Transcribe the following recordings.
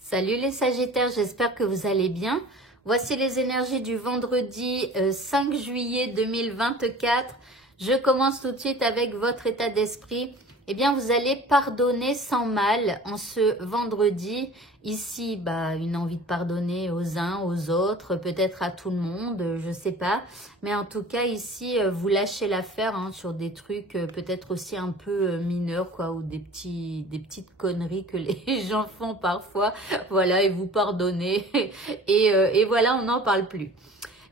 Salut les Sagittaires, j'espère que vous allez bien. Voici les énergies du vendredi 5 juillet 2024. Je commence tout de suite avec votre état d'esprit. Eh bien, vous allez pardonner sans mal en ce vendredi. Ici, une envie de pardonner aux uns, aux autres, peut-être à tout le monde, je sais pas. Mais en tout cas, ici, vous lâchez l'affaire sur des trucs peut-être aussi un peu mineurs, quoi, ou des petites conneries que les gens font parfois. Voilà, et vous pardonnez. Et voilà, on n'en parle plus.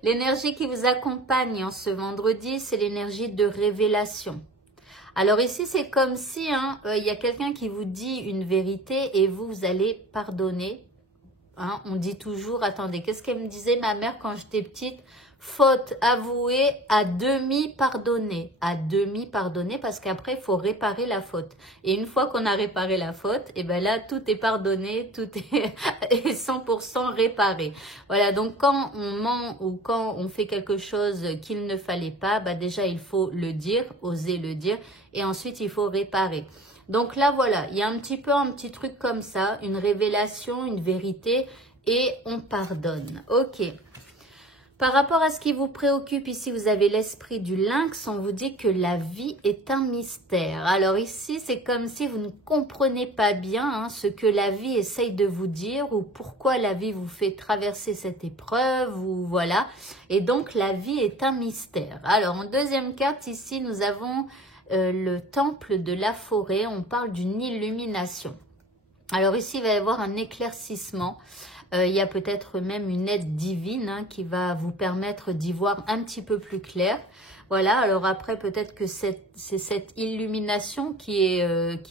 L'énergie qui vous accompagne en ce vendredi, c'est l'énergie de révélation. Alors ici, c'est comme si il y a quelqu'un qui vous dit une vérité et vous allez pardonner. On dit toujours, attendez, qu'est-ce qu'elle me disait ma mère quand j'étais petite? Faute avouée, à demi pardonnée. À demi pardonnée parce qu'après, il faut réparer la faute. Et une fois qu'on a réparé la faute, et ben là, tout est pardonné, tout est 100% réparé. Voilà, donc quand on ment ou quand on fait quelque chose qu'il ne fallait pas, déjà, il faut le dire, oser le dire. Et ensuite, il faut réparer. Donc là, voilà, il y a un petit truc comme ça, une révélation, une vérité, et on pardonne. Ok. Par rapport à ce qui vous préoccupe, ici, vous avez l'esprit du lynx, on vous dit que la vie est un mystère. Alors ici, c'est comme si vous ne comprenez pas bien ce que la vie essaye de vous dire ou pourquoi la vie vous fait traverser cette épreuve, ou voilà. Et donc, la vie est un mystère. Alors, en deuxième carte, ici, nous avons le temple de la forêt. On parle d'une illumination. Alors ici, il va y avoir un éclaircissement. Il y a peut-être même une aide divine qui va vous permettre d'y voir un petit peu plus clair. Voilà, alors après peut-être que c'est cette illumination qui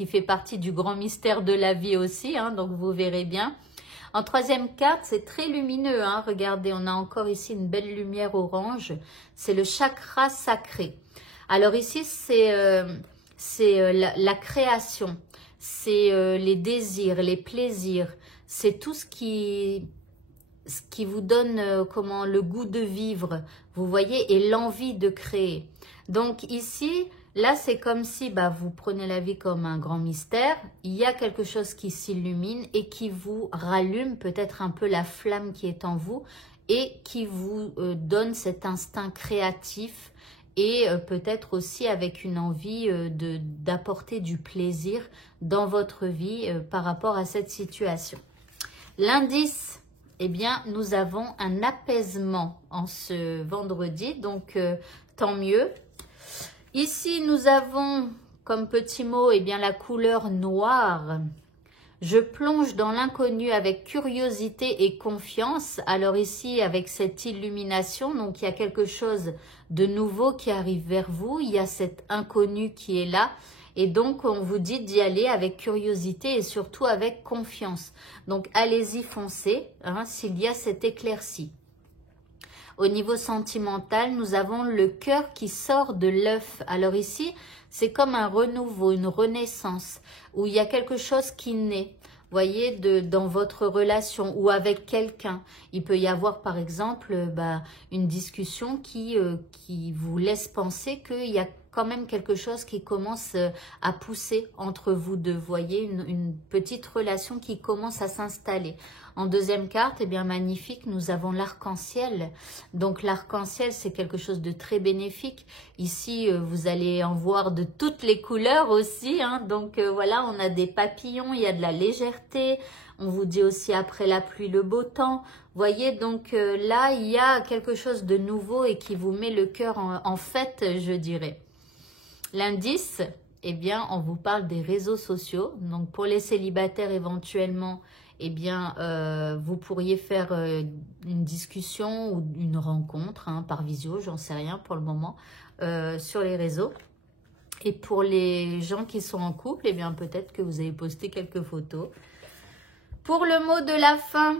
fait partie du grand mystère de la vie aussi, donc vous verrez bien. En troisième carte, c'est très lumineux, regardez, on a encore ici une belle lumière orange. C'est le chakra sacré. Alors ici, c'est la création, c'est les désirs, les plaisirs, c'est tout ce qui vous donne le goût de vivre, vous voyez, et l'envie de créer. Donc ici, là, c'est comme si vous prenez la vie comme un grand mystère. Il y a quelque chose qui s'illumine et qui vous rallume peut-être un peu la flamme qui est en vous et qui vous donne cet instinct créatif et peut-être aussi avec une envie d'apporter du plaisir dans votre vie par rapport à cette situation. L'indice, eh bien, nous avons un apaisement en ce vendredi, donc tant mieux. Ici, nous avons comme petit mot, eh bien, la couleur noire. Je plonge dans l'inconnu avec curiosité et confiance. Alors ici, avec cette illumination, donc il y a quelque chose de nouveau qui arrive vers vous. Il y a cet inconnu qui est là. Et donc, on vous dit d'y aller avec curiosité et surtout avec confiance. Donc, allez-y, foncez, s'il y a cette éclaircie. Au niveau sentimental, nous avons le cœur qui sort de l'œuf. Alors ici, c'est comme un renouveau, une renaissance, où il y a quelque chose qui naît. Voyez, dans votre relation ou avec quelqu'un. Il peut y avoir, par exemple, une discussion qui vous laisse penser qu'il y a quand même quelque chose qui commence à pousser entre vous deux. Voyez, une petite relation qui commence à s'installer. En deuxième carte, eh bien magnifique, nous avons l'arc-en-ciel. Donc l'arc-en-ciel, c'est quelque chose de très bénéfique. Ici, vous allez en voir de toutes les couleurs aussi. Donc voilà, on a des papillons, il y a de la légèreté. On vous dit aussi après la pluie, le beau temps. Voyez, donc là, il y a quelque chose de nouveau et qui vous met le cœur en fête, je dirais. L'indice, eh bien, on vous parle des réseaux sociaux. Donc, pour les célibataires éventuellement, eh bien, vous pourriez faire une discussion ou une rencontre par visio, j'en sais rien pour le moment, sur les réseaux. Et pour les gens qui sont en couple, eh bien, peut-être que vous avez posté quelques photos. Pour le mot de la fin,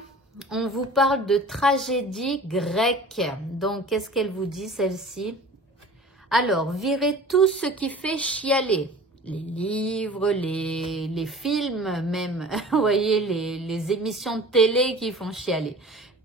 on vous parle de tragédie grecque. Donc, qu'est-ce qu'elle vous dit, celle-ci ? Alors, virez tout ce qui fait chialer. Les livres, les films même, vous voyez, les émissions de télé qui font chialer.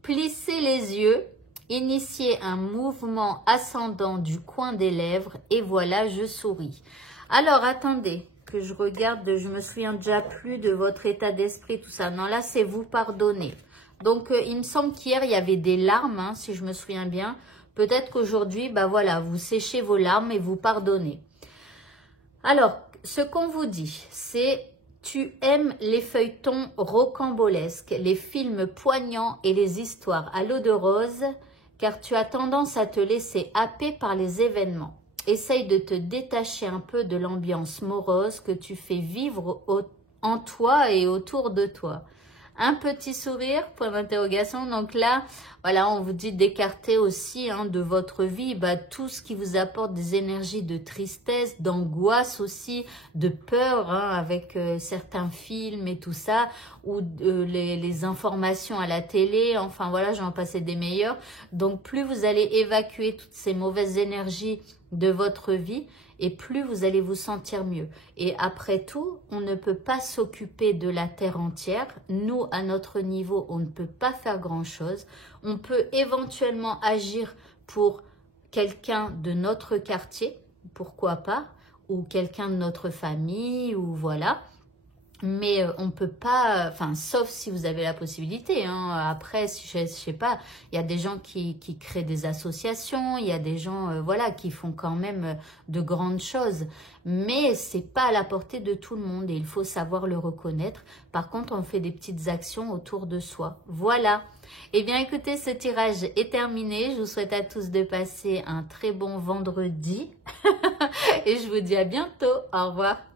Plissez les yeux, initiez un mouvement ascendant du coin des lèvres et voilà, je souris. Alors, attendez, que je regarde, je me souviens déjà plus de votre état d'esprit, tout ça. Non, là, c'est vous pardonner. Donc, il me semble qu'hier, il y avait des larmes, hein, si je me souviens bien. Peut-être qu'aujourd'hui, bah voilà, vous séchez vos larmes et vous pardonnez. Alors, ce qu'on vous dit, c'est tu aimes les feuilletons rocambolesques, les films poignants et les histoires à l'eau de rose, car tu as tendance à te laisser happer par les événements. Essaye de te détacher un peu de l'ambiance morose que tu fais vivre en toi et autour de toi. Un petit sourire, point d'interrogation. Donc là, voilà, on vous dit d'écarter aussi hein, de votre vie tout ce qui vous apporte des énergies de tristesse, d'angoisse aussi, de peur hein, avec certains films et tout ça, ou les informations à la télé. Enfin voilà, j'en passais des meilleurs. Donc plus vous allez évacuer toutes ces mauvaises énergies de votre vie, et plus vous allez vous sentir mieux. Et après tout, on ne peut pas s'occuper de la terre entière. Nous, à notre niveau, on ne peut pas faire grand-chose. On peut éventuellement agir pour quelqu'un de notre quartier, pourquoi pas, ou quelqu'un de notre famille, ou voilà. Mais on ne peut pas, enfin, sauf si vous avez la possibilité. Hein. Après, je sais pas, il y a des gens qui créent des associations, il y a des gens voilà, qui font quand même de grandes choses. Mais c'est pas à la portée de tout le monde et il faut savoir le reconnaître. Par contre, on fait des petites actions autour de soi. Voilà. Eh bien, écoutez, ce tirage est terminé. Je vous souhaite à tous de passer un très bon vendredi. Et je vous dis à bientôt. Au revoir.